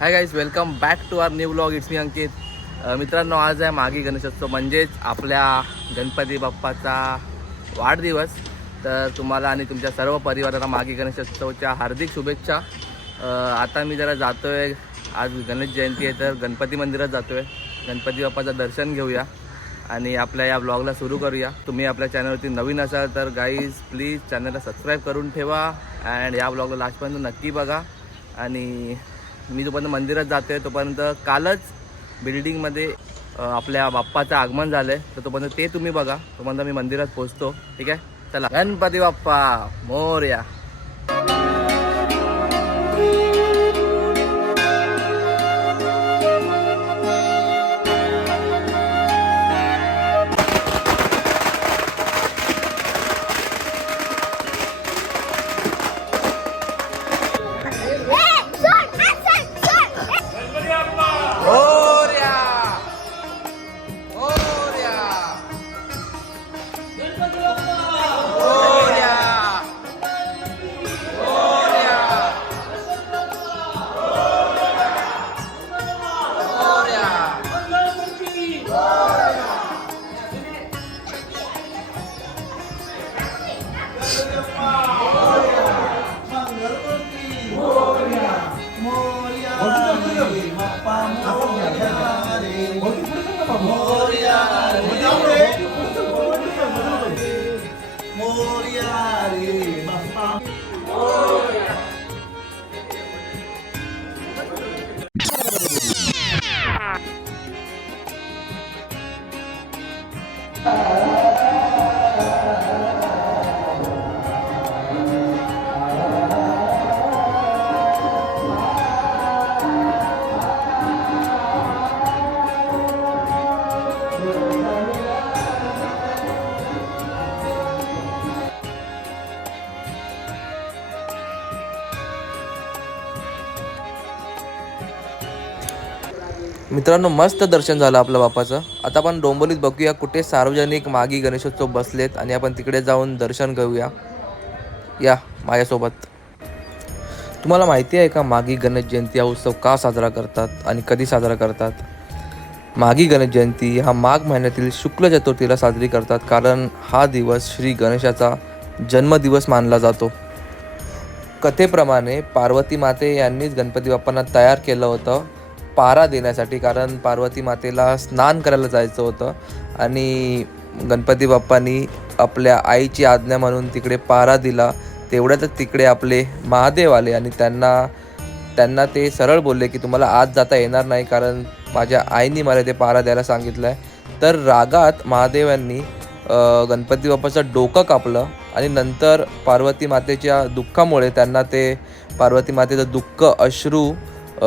High guys, welcome back to our new blog. It's me Ankit. मित्रांनो, आज आहे माघी गणेशोत्सव, म्हणजेच आपल्या गणपती बाप्पाचा वाढदिवस. तर तुम्हाला आणि तुमच्या सर्व परिवाराला माघी गणेशोत्सवच्या हार्दिक शुभेच्छा. आता मी जरा जातो आहे, आज गणेश जयंती आहे तर गणपती मंदिरात जातो आहे. गणपती बाप्पाचं दर्शन घेऊया आणि आपल्या या ब्लॉगला सुरू करूया. तुम्ही आपल्या चॅनलवरती नवीन असाल तर गाईज प्लीज चॅनलला सबस्क्राईब करून ठेवा अँड या ब्लॉगला लास्टपर्यंत नक्की बघा. आणि मी जोपर्यंत मंदिरात जातो आहे तोपर्यंत कालच बिल्डिंगमध्ये आपल्या बाप्पाचं आगमन झालं आहे, तर तोपर्यंत ते तुम्ही बघा. तोपर्यंत मी मंदिरात पोहोचतो. ठीक आहे, चला. गणपती बाप्पा मोरया. मित्रांनो, मस्त दर्शन झालं आपलं बाप्पाचं. आता आपण डोंबिवलीत बघूया कुठे सार्वजनिक माघी गणेशोत्सव बसलेत आणि आपण तिकडे जाऊन दर्शन घेऊया. या माझ्यासोबत. तुम्हाला माहिती आहे का माघी गणेश जयंती हा उत्सव का साजरा करतात आणि कधी साजरा करतात? माघी गणेश जयंती हा माघ महिन्यातील शुक्ल चतुर्थीला साजरी करतात, कारण हा दिवस श्री गणेशाचा जन्मदिवस मानला जातो. कथेप्रमाणे पार्वती माते यांनीच गणपती बाप्पांना तयार केलं होतं पारा देण्यासाठी, कारण पार्वती मातेला स्नान करायला जायचं होतं आणि गणपती बाप्पांनी आपल्या आईची आज्ञा म्हणून तिकडे पारा दिला. तेवढ्यातच तिकडे आपले महादेव आले आणि त्यांना ते सरळ बोलले की तुम्हाला आज जाता येणार नाही, कारण माझ्या आईने मला ते पारा द्यायला सांगितलं आहे. तर रागात महादेवांनी गणपती बाप्पाचं डोकं कापलं आणि नंतर पार्वती मातेच्या दुःखामुळे त्यांना ते पार्वती मातेचं दुःख अश्रू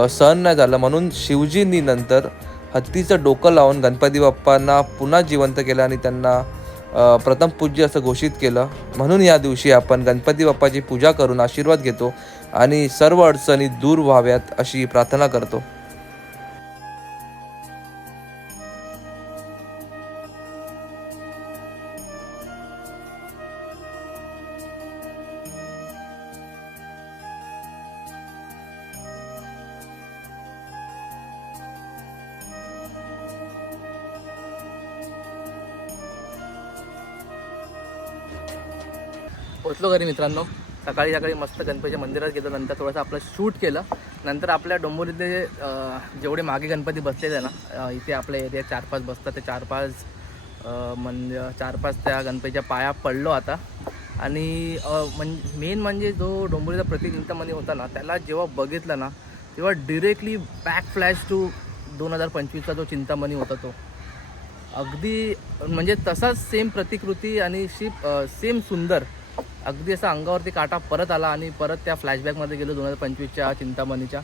सहन नाही झालं, म्हणून शिवजींनी नंतर हत्तीचं डोकं लावून गणपती बाप्पांना पुन्हा जिवंत केलं आणि त्यांना प्रथम पूज्य असं घोषित केलं. म्हणून या दिवशी आपण गणपती बाप्पाची पूजा करून आशीर्वाद घेतो आणि सर्व अडचणी दूर व्हाव्यात अशी प्रार्थना करतो. पोचलो घरी मित्रांनो. सकाळी मस्त गणपतीच्या मंदिरात गेलो, नंतर थोडंसं आपलं शूट केलं. नंतर आपल्या डोंबिवलीतले जेवढे मागे गणपती बसलेले ना, इथे आपल्या एरियात 4-5 बसतात. ते 4-5 त्या गणपतीच्या पाया पडलो आता. आणि मेन म्हणजे जो डोंबिवलीचा प्रतिचिंतामणी होता ना, त्याला जेव्हा बघितलं ना तेव्हा डिरेक्टली बॅक फ्लॅश टू 2025चा जो चिंतामणी होता तो अगदी म्हणजे तसाच सेम प्रतिकृती आणि सेम सुंदर, अगदी असा अंगावरती काटा परत आला आणि परत त्या फ्लॅशबॅकमध्ये गेलो 2025च्या चिंतामणीच्या,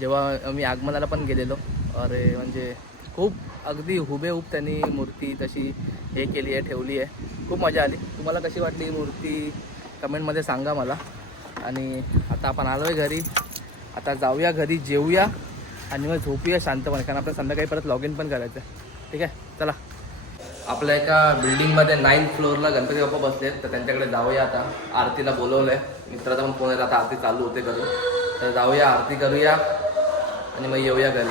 जेव्हा मी आगमनाला पण गेलेलो. अरे म्हणजे खूप अगदी हुबेहूब त्यांनी मूर्ती तशी हे केली आहे, ठेवली आहे. खूप मजा आली. तुम्हाला कशी वाटली ही मूर्ती कमेंटमध्ये सांगा मला. आणि आता आपण आलो आहे घरी. आता जाऊया घरी, जेवूया आणि मग झोपूया शांतपणे, कारण आपल्याला संध्याकाळी परत लॉग इन पण करायचं आहे. ठीक आहे, चला. आपल्या एका बिल्डिंगमध्ये 9th फ्लोअरला गणपती बाप्पा बसलेत, तर त्यांच्याकडे जाऊया. आता आरतीला बोलवलं आहे, मित्राचा पण फोन आहे, आता आरती चालू होते करून, तर जाऊया आरती करूया आणि मग येऊया घरी.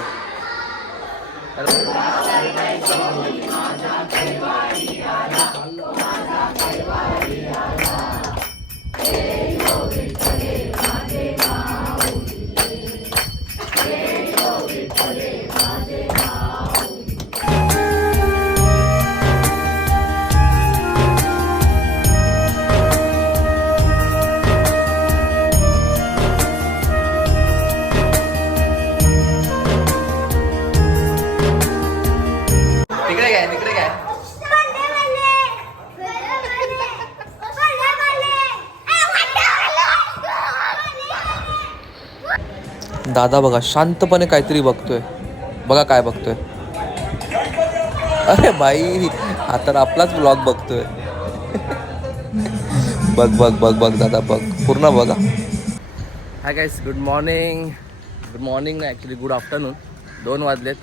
तिकडे काय तिकडे काय दादा बघा शांतपणे काहीतरी बघतोय. बघा काय बघतोय. अरे बाई हा तर आपलाच ब्लॉग बघतोय. बघ बघ बघ बघ दादा बघ पूर्ण बघा. Hi guys, good morning. Good morning नाही ॲक्च्युली गुड आफ्टरनून. 2 वाजलेत.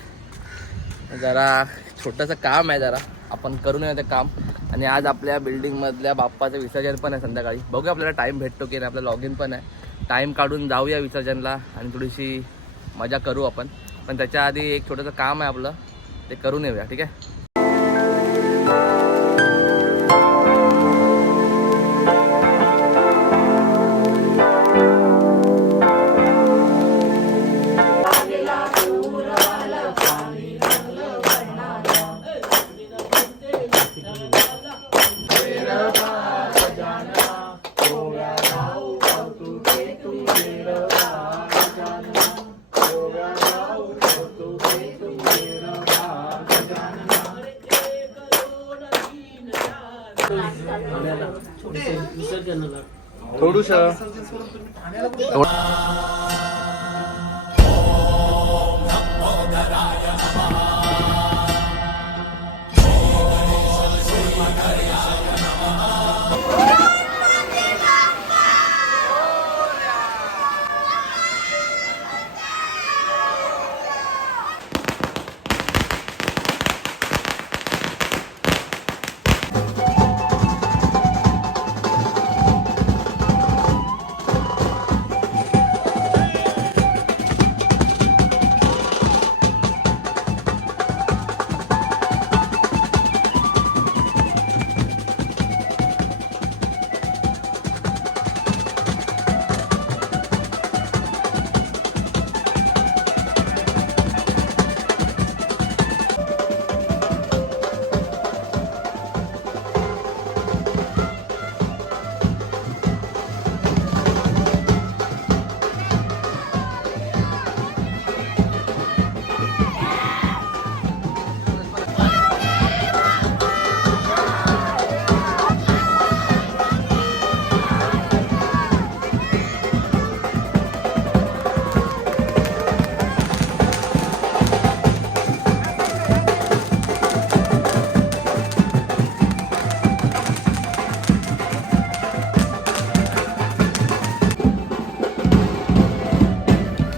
जरा छोटंसं काम आहे, जरा आपण करून येऊ ते काम. आणि आज आपल्या बिल्डिंगमधल्या बाप्पाचं विसर्जन पण आहे संध्याकाळी. बघूया आपल्याला टाईम भेटतो की नाही. आपला लॉगिन पण आहे. टाईम काढून जाऊया विसर्जनला आणि थोडीशी मजा करू आपण. पण त्याच्या आधी एक छोटंसं काम आहे आपलं, ते करून येऊया. ठीक आहे. थोडंसं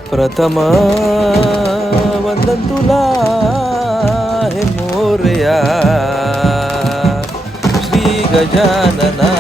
प्रथम वंदन तुला हे मोरया श्री गजानना.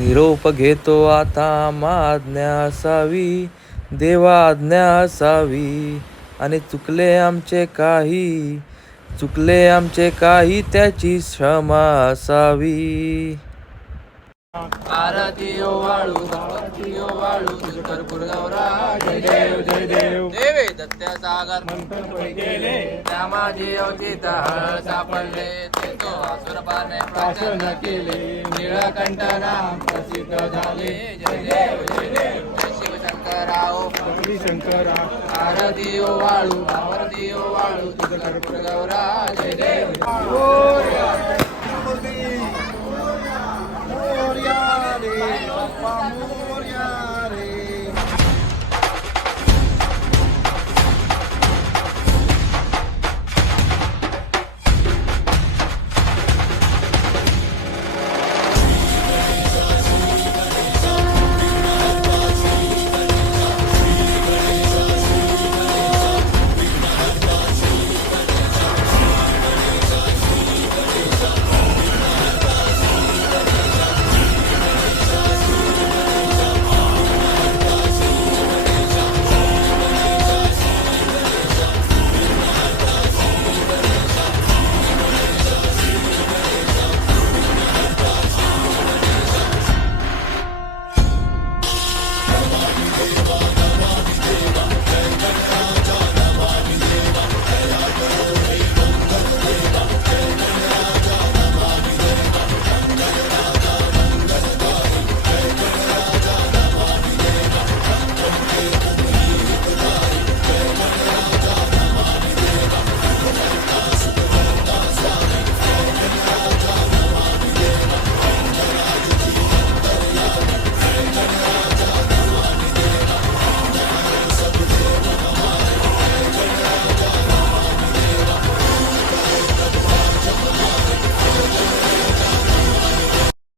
निरोप घेतो आता आज्ञा असावी, देवा आज्ञा असावी. आणि चुकले आमचे काही त्याची क्षमा असावी. आरती ओ वाळू तुझ कर्पूर गौरा. जय देव जय देव. देवे दत्त्या सागर मंत्र केले, त्या माझे अवचित सापडले. ते तो असुर पाने प्राशन केले, निळकंठ नाम प्रसिद्ध झाले. जय देव जय देव. जय शिव शंकराओ शंकरा. आरती ओ वाळू तुझ कर्पूर गौरा. जय देव. Gloria, Gloria, Gloria,